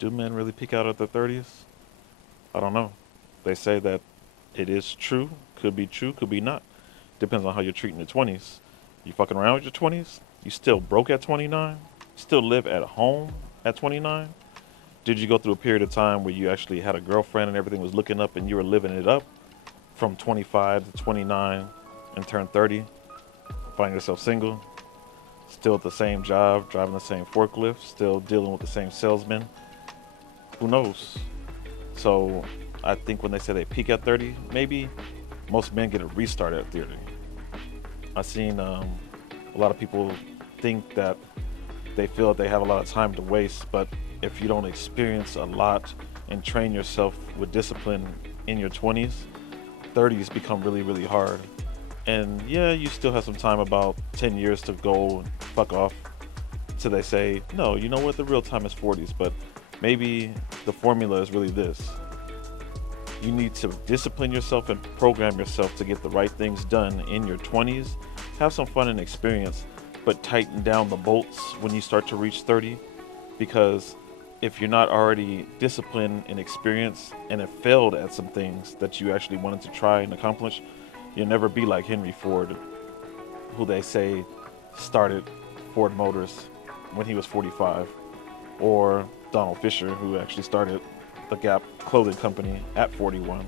Do men really peak out at their 30s? I don't know. They say that it is true, could be not. Depends on how you're treating your 20s. You fucking around with your 20s? You still broke at 29? Still live at home at 29? Did you go through a period of time where you actually had a girlfriend and everything was looking up and you were living it up from 25 to 29 and turn 30? Find yourself single, still at the same job, driving the same forklift, still dealing with the same salesman? Who knows? So I think when they say they peak at 30, maybe most men get a restart at 30. I've seen a lot of people think that they feel that they have a lot of time to waste, but if you don't experience a lot and train yourself with discipline in your 20s, 30s become really, really hard. And yeah, you still have some time, about 10 years to go and fuck off till they say, no, you know what, the real time is 40s, but maybe the formula is really this. You need to discipline yourself and program yourself to get the right things done in your 20s. Have some fun and experience, but tighten down the bolts when you start to reach 30. Because if you're not already disciplined and experienced and have failed at some things that you actually wanted to try and accomplish, you'll never be like Henry Ford, who they say started Ford Motors when he was 45, or Donald Fisher, who actually started the Gap clothing company at 41,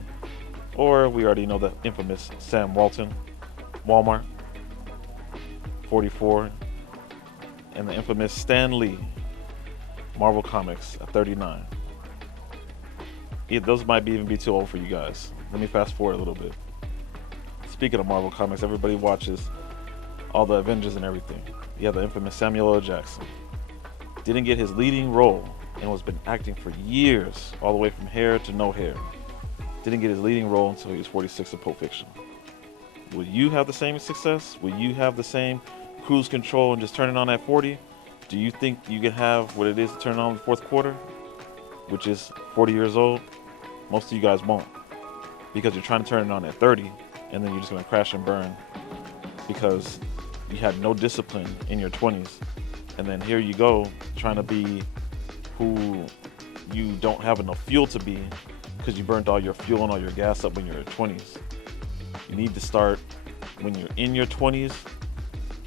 or we already know the infamous Sam Walton, Walmart, 44, and the infamous Stan Lee, Marvel Comics at 39. Yeah, those might even be too old for you guys. Let me fast forward a little bit. Speaking of Marvel Comics, everybody watches all the Avengers and everything. You have the infamous Samuel L. Jackson. Didn't get his leading role and was been acting for years, all the way from hair to no hair. Didn't get his leading role until he was 46 in Pulp Fiction. Will you have the same success? Will you have the same cruise control and just turn it on at 40? Do you think you can have what it is to turn on the fourth quarter, which is 40 years old? Most of you guys won't, because you're trying to turn it on at 30, and then you're just going to crash and burn because you had no discipline in your 20s. And then here you go, trying to be who you don't have enough fuel to be because you burnt all your fuel and all your gas up when you're in 20s. You need to start when you're in your 20s,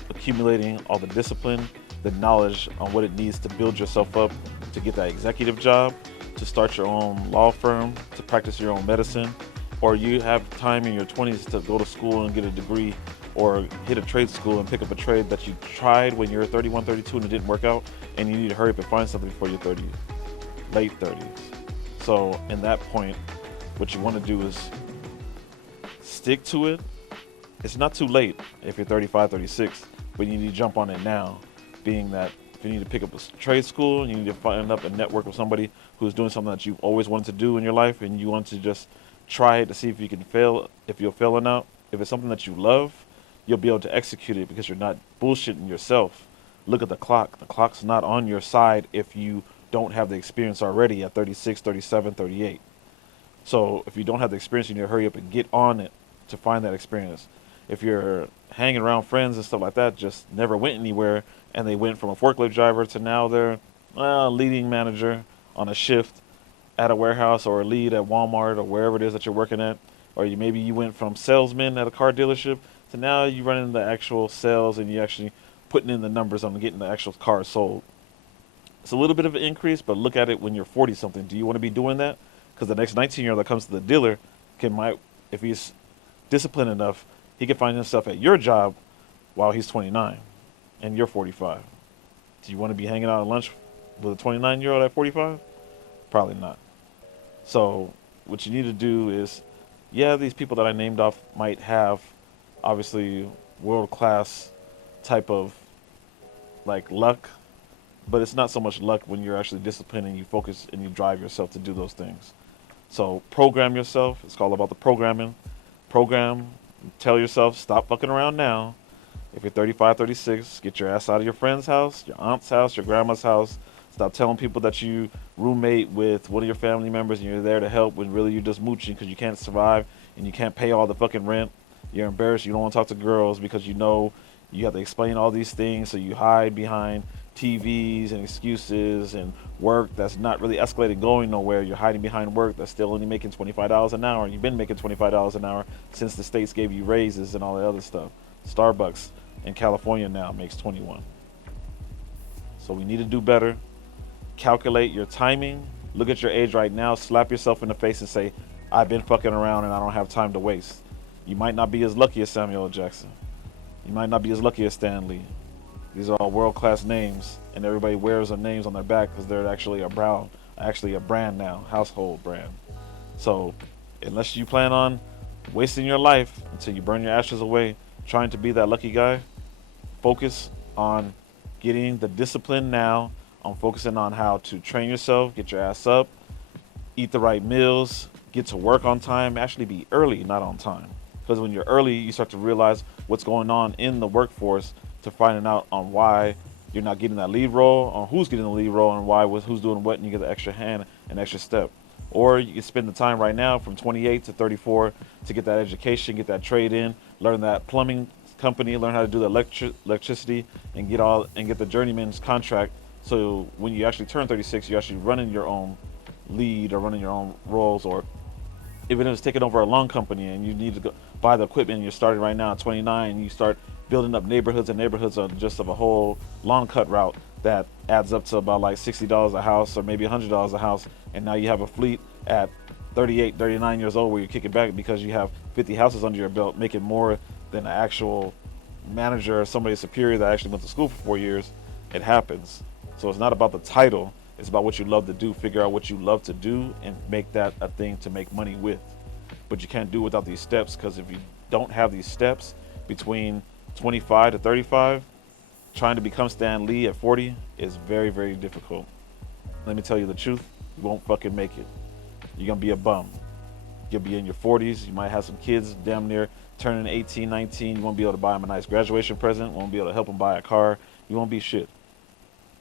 accumulating all the discipline, the knowledge on what it needs to build yourself up to get that executive job, to start your own law firm, to practice your own medicine, or you have time in your 20s to go to school and get a degree, or hit a trade school and pick up a trade that you tried when you were 31, 32 and it didn't work out, and you need to hurry up and find something before your 30s, late 30s. So in that point, what you want to do is stick to it. It's not too late if you're 35, 36, but you need to jump on it now, being that if you need to pick up a trade school, you need to find up a network with somebody who's doing something that you've always wanted to do in your life, and you want to just try it to see if you can fail, if you'll fail or not. If it's something that you love, you'll be able to execute it because you're not bullshitting yourself. Look at the clock. The clock's not on your side if you don't have the experience already at 36, 37, 38. So if you don't have the experience, you need to hurry up and get on it to find that experience. If you're hanging around friends and stuff like that, just never went anywhere, and they went from a forklift driver to now they're a leading manager on a shift at a warehouse, or a lead at Walmart, or wherever it is that you're working at, or maybe you went from salesman at a car dealership to now you running the actual sales and you actually putting in the numbers on getting the actual car sold. It's a little bit of an increase, but look at it when you're 40 something. Do you want to be doing that? Because the next 19-year-old that comes to the dealer if he's disciplined enough, he can find himself at your job while he's 29 and you're 45. Do you want to be hanging out at lunch with a 29-year-old at 45? Probably not. So what you need to do is, yeah, these people that I named off might have obviously world-class type of like luck, but it's not so much luck when you're actually disciplined and you focus and you drive yourself to do those things. So program yourself. It's all about the programming. Program. Tell yourself, stop fucking around now. If you're 35, 36, get your ass out of your friend's house, your aunt's house, your grandma's house. Stop telling people that you roommate with one of your family members and you're there to help when really you're just mooching because you can't survive and you can't pay all the fucking rent. You're embarrassed. You don't want to talk to girls because you know you have to explain all these things, so you hide behind TVs and excuses and work that's not really escalated, going nowhere. You're hiding behind work that's still only making $25 an hour. You've been making $25 an hour since the states gave you raises and all that other stuff. Starbucks in California now makes 21. So we need to do better. Calculate your timing. Look at your age right now. Slap yourself in the face and say, I've been fucking around and I don't have time to waste. You might not be as lucky as Samuel L. Jackson. You might not be as lucky as Stan Lee. These are all world-class names, and everybody wears their names on their back because they're actually a brand now, household brand. So, unless you plan on wasting your life until you burn your ashes away trying to be that lucky guy, focus on getting the discipline now, on focusing on how to train yourself, get your ass up, eat the right meals, get to work on time, actually be early, not on time. Because when you're early, you start to realize what's going on in the workforce, to finding out on why you're not getting that lead role, on who's getting the lead role, and who's doing what, and you get the extra hand and extra step. Or you can spend the time right now from 28 to 34 to get that education, get that trade in, learn that plumbing company, learn how to do the electricity, and get the journeyman's contract. So when you actually turn 36, you're actually running your own lead or running your own roles, or even if it's taking over a lawn company and you need to go buy the equipment and you're starting right now at 29, and you start building up neighborhoods and neighborhoods of just of a whole lawn cut route that adds up to about like $60 a house or maybe $100 a house. And now you have a fleet at 38, 39 years old where you're kicking back because you have 50 houses under your belt, making more than an actual manager or somebody superior that actually went to school for 4 years. It happens. So it's not about the title. It's about what you love to do. Figure out what you love to do and make that a thing to make money with. But you can't do it without these steps, because if you don't have these steps between 25 to 35, trying to become Stan Lee at 40 is very, very difficult. Let me tell you the truth, you won't fucking make it. You're gonna be a bum. You'll be in your 40s, you might have some kids damn near turning 18, 19, you won't be able to buy them a nice graduation present, won't be able to help them buy a car, you won't be shit.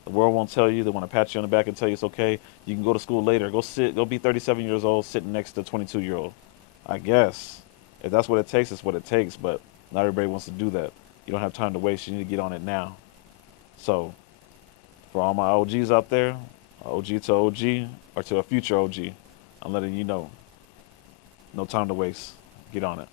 The world won't tell you, they want to pat you on the back and tell you it's okay, you can go to school later, go be 37 years old sitting next to a 22-year-old. I guess, if that's what it takes, it's what it takes, but not everybody wants to do that. You don't have time to waste, you need to get on it now. So, for all my OGs out there, OG to OG, or to a future OG, I'm letting you know, no time to waste, get on it.